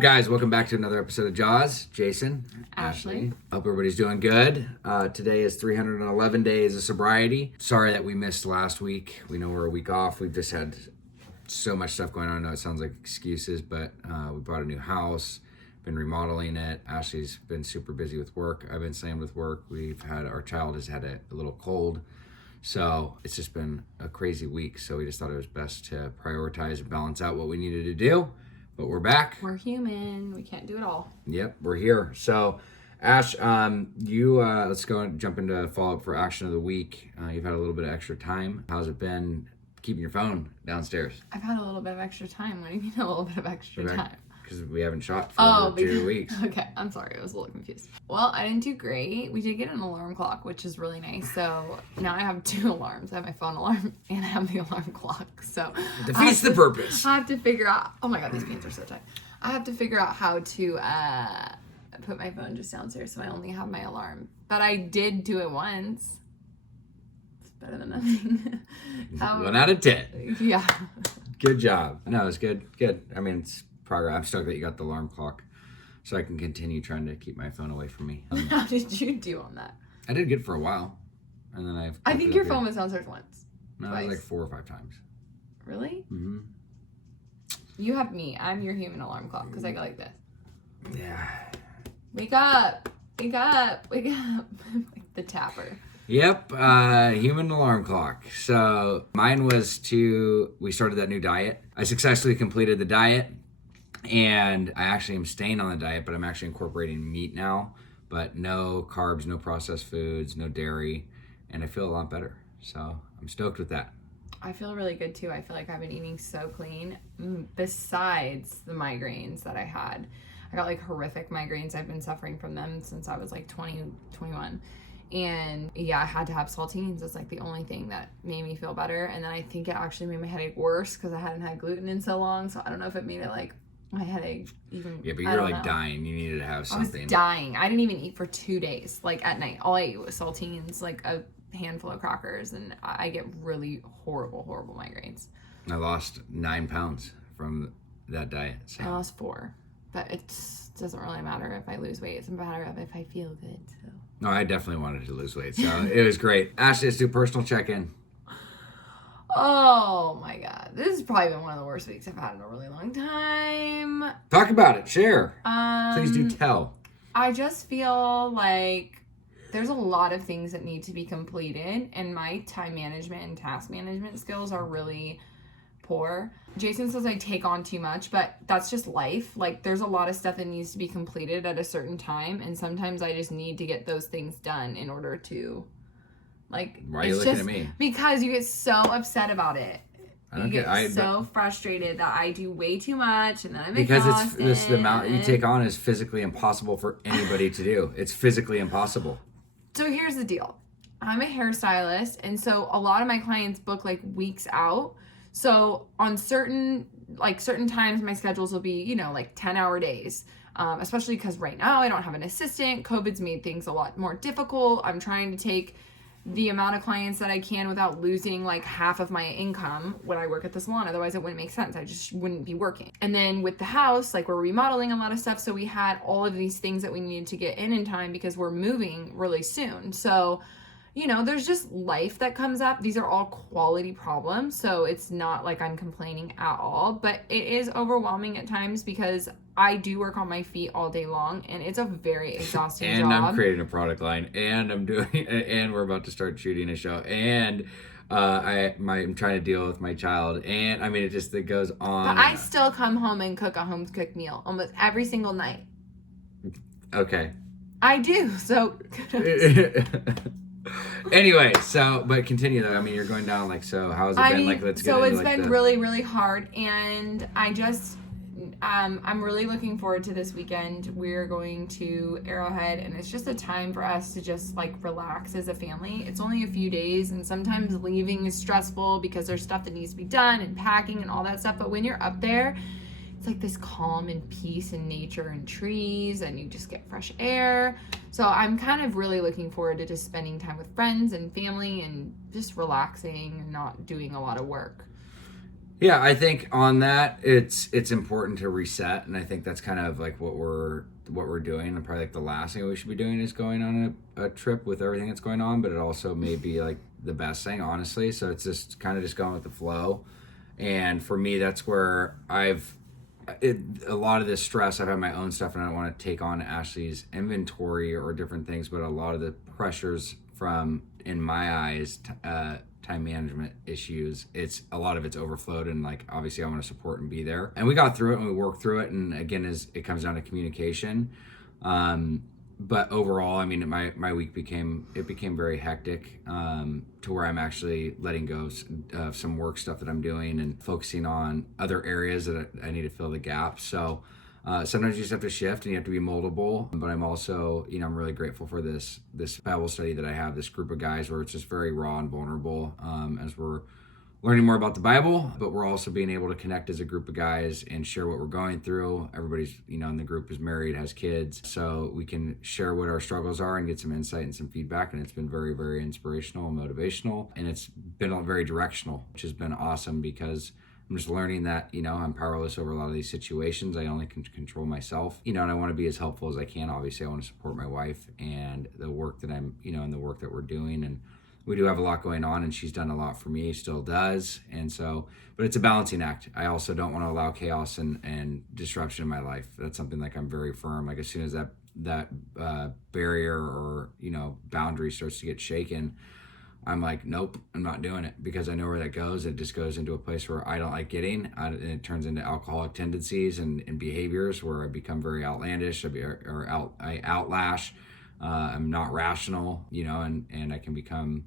up, guys? Welcome back to another episode of JAWS. Jason, Ashley. Hope everybody's doing good. Today is 311 days of sobriety. Sorry that we missed last week. We know we're a week off. We've just had so much stuff going on. I know it sounds like excuses, but we bought a new house, been remodeling it. Ashley's been super busy with work. I've been slammed with work. Our child has had a little cold. So it's just been a crazy week. So we just thought it was best to prioritize and balance out what we needed to do. But we're back. We're human. We can't do it all. Yep, we're here. So, Ash, let's go and jump into follow-up for action of the week. You've had a little bit of extra time. How's it been keeping your phone downstairs? I've had a little bit of extra time. What do you mean a little bit of extra time? Because we haven't shot for 2 weeks. Okay, I'm sorry. I was a little confused. Well, I didn't do great. We did get an alarm clock, which is really nice. So now I have 2 alarms. I have my phone alarm and I have the alarm clock. So it defeats the purpose. I have to figure out. Oh my God, these pants are so tight. I have to figure out how to put my phone just downstairs so I only have my alarm. But I did do it once. It's better than nothing. 1 out of 10. Yeah. Good job. No, it's good. Good. I mean, it's progress. I'm stoked that you got the alarm clock so I can continue trying to keep my phone away from me. How did you do on that? I did good for a while. And then I think your phone was downstairs once. No, it was like 4 or 5 times. Really? Mm-hmm. You have me. I'm your human alarm clock because I go like this. Yeah. Wake up. Wake up. Wake up. Like the tapper. Yep, human alarm clock. So mine was we started that new diet. I successfully completed the diet, and I actually am staying on the diet, but I'm actually incorporating meat now, but no carbs, no processed foods, no dairy, and I feel a lot better. So I'm stoked with that. I feel really good too. I feel like I've been eating so clean. Besides the migraines that I had. I got like horrific migraines. I've been suffering from them since I was like 20, 21. And yeah, I had to have saltines. That's like the only thing that made me feel better. And then I think it actually made my headache worse because I hadn't had gluten in so long. So I don't know if it made it like my headache even. Yeah, but you're like dying. You needed to have something. I was dying. I didn't even eat for 2 days. Like at night, all I ate was saltines, like a handful of crackers, and I get really horrible migraines. I lost 9 pounds from that diet. So. I lost 4, but it doesn't really matter if I lose weight. It's a matter of if I feel good. So. No, I definitely wanted to lose weight, so it was great. Ashley, let's do personal check-in. Oh my God, this has probably been one of the worst weeks I've had in a really long time. Talk about it. Share. Please do tell. I just feel like there's a lot of things that need to be completed, and my time management and task management skills are really poor. Jason says I take on too much, but that's just life. Like, there's a lot of stuff that needs to be completed at a certain time, and sometimes I just need to get those things done in order to, like... Why are you looking at me? Because you get so upset about it. You get so frustrated that I do way too much, and then I'm exhausted. Because the amount you take on is physically impossible for anybody to do. It's physically impossible. So here's the deal. I'm a hairstylist, and so a lot of my clients book like weeks out. So on certain times, my schedules will be, like 10-hour days, especially because right now I don't have an assistant. COVID's made things a lot more difficult. I'm trying to take the amount of clients that I can without losing like half of my income when I work at the salon. Otherwise, it wouldn't make sense. I just wouldn't be working. And then with the house, like we're remodeling a lot of stuff. So we had all of these things that we needed to get in time because we're moving really soon. So there's just life that comes up. These are all quality problems. So it's not like I'm complaining at all, but it is overwhelming at times because I do work on my feet all day long and it's a very exhausting job. And I'm creating a product line and and we're about to start shooting a show and I'm trying to deal with my child and it goes on. But I still come home and cook a home cooked meal almost every single night. Okay. I do. So Anyway, but continue though. You're going down so how's it been? Let's get into it's been really, really hard, and I just I'm really looking forward to this weekend. We're going to Arrowhead, and it's just a time for us to just relax as a family. It's only a few days, and sometimes leaving is stressful because there's stuff that needs to be done and packing and all that stuff. But when you're up there, it's like this calm and peace in nature and trees, and you just get fresh air. So I'm kind of really looking forward to just spending time with friends and family and just relaxing and not doing a lot of work. Yeah, I think on that it's important to reset, and I think that's kind of like what we're doing. And probably like the last thing we should be doing is going on a trip with everything that's going on, but it also may be like the best thing, honestly. So it's just kind of just going with the flow. And for me, that's where a lot of this stress, I've had my own stuff, and I don't want to take on Ashley's inventory or different things, but a lot of the pressures from, in my eyes, time management issues, a lot of it's overflowed, and like obviously I want to support and be there, and we got through it and we worked through it, and again, it comes down to communication. But overall, I mean, my week became very hectic, to where I'm actually letting go of some work stuff that I'm doing and focusing on other areas that I need to fill the gaps. So sometimes you just have to shift and you have to be moldable. But I'm also, I'm really grateful for this Bible study that I have, this group of guys where it's just very raw and vulnerable, as we're learning more about the Bible, but we're also being able to connect as a group of guys and share what we're going through. Everybody's, in the group is married, has kids, so we can share what our struggles are and get some insight and some feedback. And it's been very, very inspirational and motivational. And it's been very directional, which has been awesome, because I'm just learning that, I'm powerless over a lot of these situations. I only can control myself, and I want to be as helpful as I can. Obviously, I want to support my wife and the work that I'm, and the work that we're doing. And we do have a lot going on, and she's done a lot for me, still does. And so, but it's a balancing act. I also don't want to allow chaos and disruption in my life. That's something like I'm very firm. Like as soon as that barrier or, boundary starts to get shaken, I'm like, nope, I'm not doing it, because I know where that goes. It just goes into a place where I don't like getting, and it turns into alcoholic tendencies and behaviors where I become very outlandish, I outlash. I'm not rational, and I can become,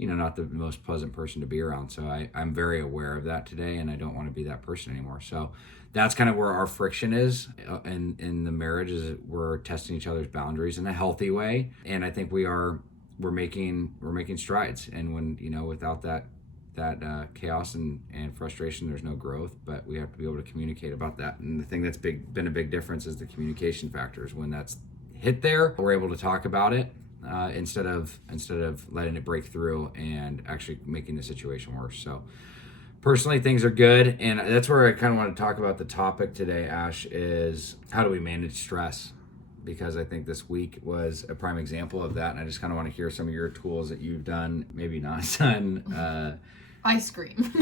not the most pleasant person to be around. So I'm very aware of that today, and I don't want to be that person anymore. So that's kind of where our friction is in the marriage, is we're testing each other's boundaries in a healthy way. And I think we're making strides. And when, without that chaos and frustration, there's no growth. But we have to be able to communicate about that. And the thing that's been a big difference is the communication factors. When that's hit there, we're able to talk about it, instead of letting it break through and actually making the situation worse. So personally, things are good. And that's where I kind of want to talk about the topic today, Ash, is how do we manage stress? Because I think this week was a prime example of that. And I just kind of want to hear some of your tools that you've done, maybe not done. I scream.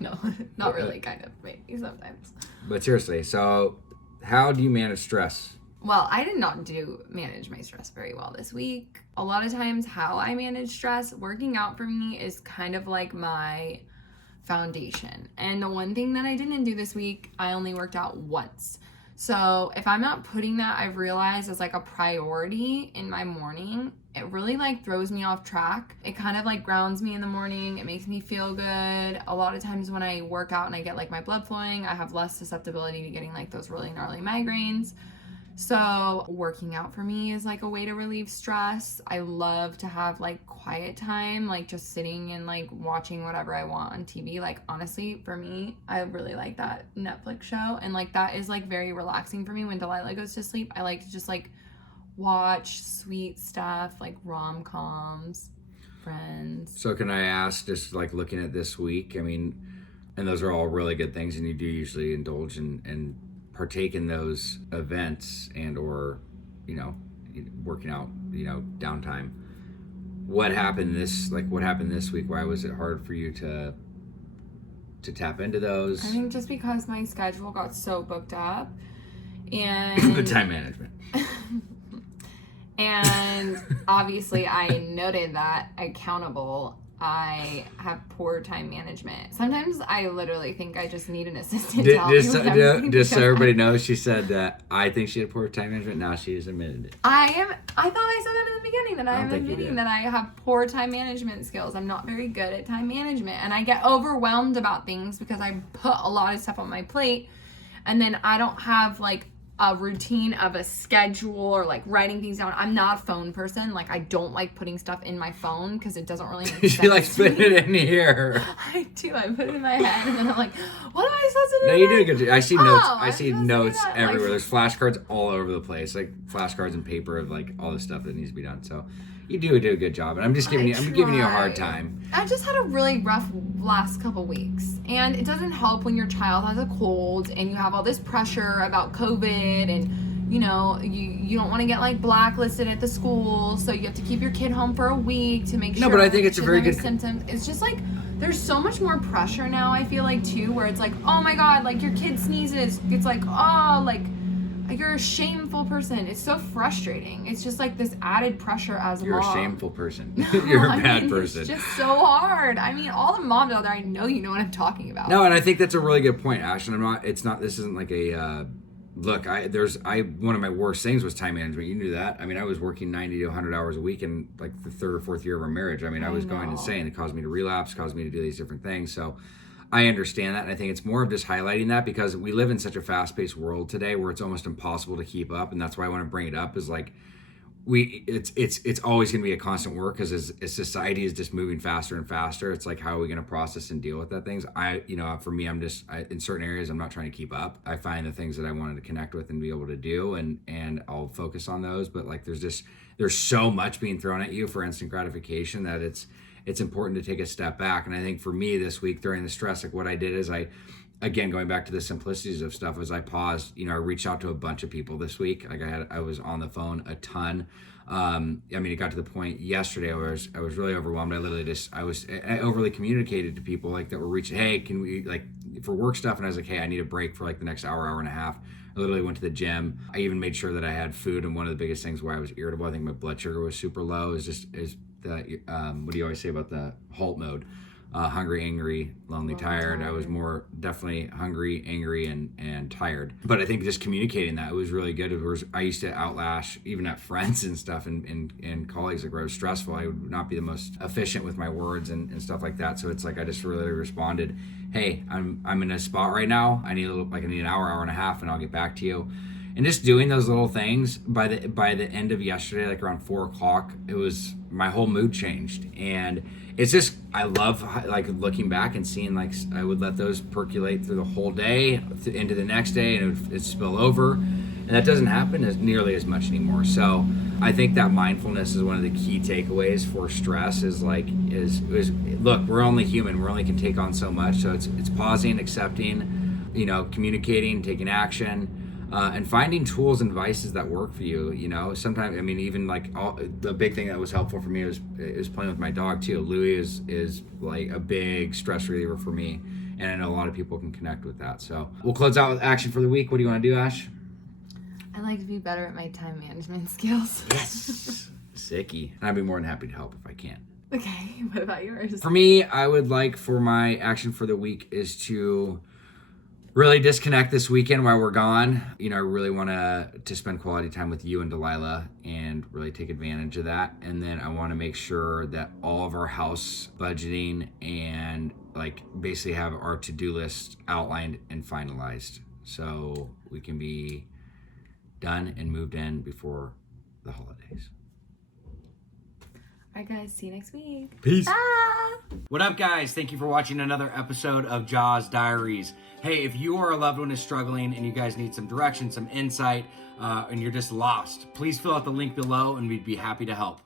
No, not really, kind of, maybe sometimes. But seriously, so how do you manage stress? Well, I did not manage my stress very well this week. A lot of times how I manage stress, working out for me is kind of like my foundation. And the one thing that I didn't do this week, I only worked out once. So if I'm not putting that, I've realized, as like a priority in my morning, it really like throws me off track. It kind of like grounds me in the morning. It makes me feel good. A lot of times when I work out and I get like my blood flowing, I have less susceptibility to getting like those really gnarly migraines. So working out for me is like a way to relieve stress. I love to have like quiet time, like just sitting and like watching whatever I want on TV. Like honestly, for me, I really like that Netflix show, and like that is like very relaxing for me. When Delilah goes to sleep, I like to just like watch sweet stuff like rom-coms, Friends. So can I ask, just like looking at this week, I mean, and those are all really good things, and you do usually indulge and partake in those events and or working out, downtime. What happened this week? Why was it hard for you to tap into those? I think just because my schedule got so booked up, and the time management. And obviously I noted that accountable. I have poor time management. Sometimes I literally think I just need an assistant to help me with everything. Just so everybody knows, she said that I think she had poor time management. Now she has admitted it. I thought I said that in the beginning, that I'm admitting that I have poor time management skills. I'm not very good at time management, and I get overwhelmed about things because I put a lot of stuff on my plate, and then I don't have like a routine of a schedule or like writing things down. I'm not a phone person. Like I don't like putting stuff in my phone because it doesn't really make sense. She likes putting it in here. I do. I put it in my head and then I'm like, what am I supposed to do? No, you did a good job. I see notes. I see notes everywhere. Like, there's flashcards all over the place, like flashcards and paper of like all the stuff that needs to be done. So You do a good job, and I'm giving you a hard time. I just had a really rough last couple weeks, and it doesn't help when your child has a cold and you have all this pressure about COVID, and you know you don't want to get like blacklisted at the school, so you have to keep your kid home for a week to make sure. No, but I think it's a very good symptoms. It's just like there's so much more pressure now. I feel like too, where it's like, oh my god, like your kid sneezes, it's like, oh, like you're a shameful person. It's so frustrating. It's just like this added pressure as a mom. You're a shameful person. You're a bad person. It's just so hard. I mean, all the moms out there, I know you know what I'm talking about. No, and I think that's a really good point, Ash. And this isn't like a, look, one of my worst things was time management. You knew that. I mean, I was working 90 to 100 hours a week in like the third or fourth year of our marriage. I mean, I was going insane. It caused me to relapse, caused me to do these different things. So I understand that, and I think it's more of just highlighting that because we live in such a fast-paced world today where it's almost impossible to keep up, and that's why I want to bring it up. Is like it's always going to be a constant work because as society is just moving faster and faster, it's like how are we going to process and deal with that things? For me, in certain areas I'm not trying to keep up. I find the things that I wanted to connect with and be able to do, and I'll focus on those. But like there's so much being thrown at you for instant gratification that it's important to take a step back. And I think for me this week during the stress, like what I did is again, going back to the simplicities of stuff, is I paused, I reached out to a bunch of people this week. Like I was on the phone a ton. It got to the point yesterday where I was really overwhelmed. I overly communicated to people like that were reaching, hey, can we, like, for work stuff, and I was like, hey, I need a break for like the next hour and a half. I literally went to the gym. I even made sure that I had food, and one of the biggest things why I was irritable, I think my blood sugar was super low, is the what do you always say about the halt mode? Hungry, angry, lonely, tired. I was more definitely hungry, angry, and tired. But I think just communicating that, it was really good. I used to outlash even at friends and stuff and colleagues, like where I was stressful, I would not be the most efficient with my words and stuff like that. So it's like I just really responded, hey, I'm in a spot right now. I need an hour and a half, and I'll get back to you. And just doing those little things, by the end of yesterday, like around 4:00, it was, my whole mood changed. And it's just, I love like looking back and seeing, like, I would let those percolate through the whole day into the next day, and it'd spill over. And that doesn't happen nearly as much anymore. So I think that mindfulness is one of the key takeaways for stress is look, we're only human. We only can take on so much. So it's pausing, accepting, communicating, taking action. And finding tools and devices that work for you. Sometimes, even like the big thing that was helpful for me is playing with my dog too. Louie is like a big stress reliever for me, and I know a lot of people can connect with that. So we'll close out with action for the week. What do you want to do, Ash? I like to be better at my time management skills. Yes, sicky. And I'd be more than happy to help if I can. Okay, what about yours? For me, I would like for my action for the week is to really disconnect this weekend while we're gone. I really want to spend quality time with you and Delilah and really take advantage of that. And then I want to make sure that all of our house budgeting and like basically have our to-do list outlined and finalized so we can be done and moved in before the holidays. All right, guys, see you next week. Peace. Bye. What up, guys? Thank you for watching another episode of JAWS Diaries. Hey, if you or a loved one is struggling and you guys need some direction, some insight, and you're just lost, please fill out the link below and we'd be happy to help.